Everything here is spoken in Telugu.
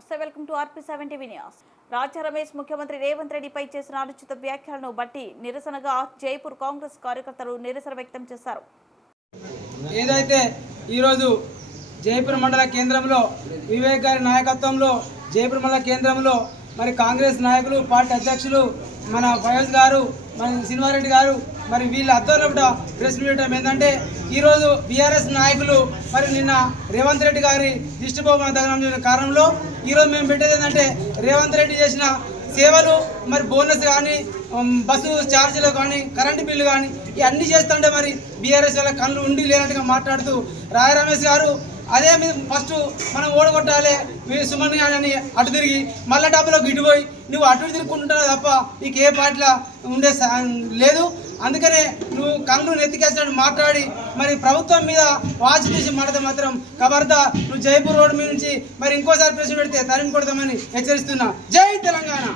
నమస్తే, welcome to RP7 TV news. Raja Ramesh ముఖ్యమంత్రి రేవంత్ రెడ్డిపై చేసిన అనుచిత వ్యాఖ్యలను బట్టి నిరసనగా జైపూర్ కాంగ్రెస్ కార్యకర్తలు నిరసన వ్యక్తం చేశారు. ఏదైతే ఈరోజు జైపూర్ మండల కేంద్రంలో వివేక్ గారి నాయకత్వంలో జైపూర్ మండల కేంద్రంలో మరి కాంగ్రెస్ నాయకులు పార్టీ అధ్యక్షులు మన ఫయాజ్ గారు మన శ్రీనివారెడ్డి గారు మరి వీళ్ళ ఆధ్వర్యంలో ప్రెస్ మీట్ ఏంటంటే ఈరోజు బీఆర్ఎస్ నాయకులు మరి నిన్న రేవంత్ రెడ్డి గారి దిష్టిపోవడం తగిన కారణంలో ఈరోజు మేము పెట్టేది ఏంటంటే రేవంత్ రెడ్డి చేసిన సేవలు మరి బోనస్ కానీ బస్సు ఛార్జీలు కానీ కరెంటు బిల్లు కానీ ఇవన్నీ చేస్తుంటే మరి బీఆర్ఎస్ వాళ్ళ కళ్ళు ఉండి లేనట్టుగా మాట్లాడుతూ రాయ రమేష్ గారు అదే మీద ఫస్ట్ మనం ఓడగొట్టాలి సుమన్ అని అటు తిరిగి మళ్ళీ డబ్బులోకి ఇటుపోయి నువ్వు అటు తిరుగుకుంటున్నావు తప్ప నీకు ఏ పార్టీలో ఉండే లేదు. అందుకనే నువ్వు కళ్ళు నెత్తికేసినట్టు మాట్లాడి మరి ప్రభుత్వం మీద వాచి తీసి మాట్లాడితే మాత్రం ఖబర్దా నువ్వు జైపూర్ రోడ్డు మీద నుంచి మరి ఇంకోసారి ప్రెస్ పెడితే తరిమి కొడతామని హెచ్చరిస్తున్నా. జై తెలంగాణ.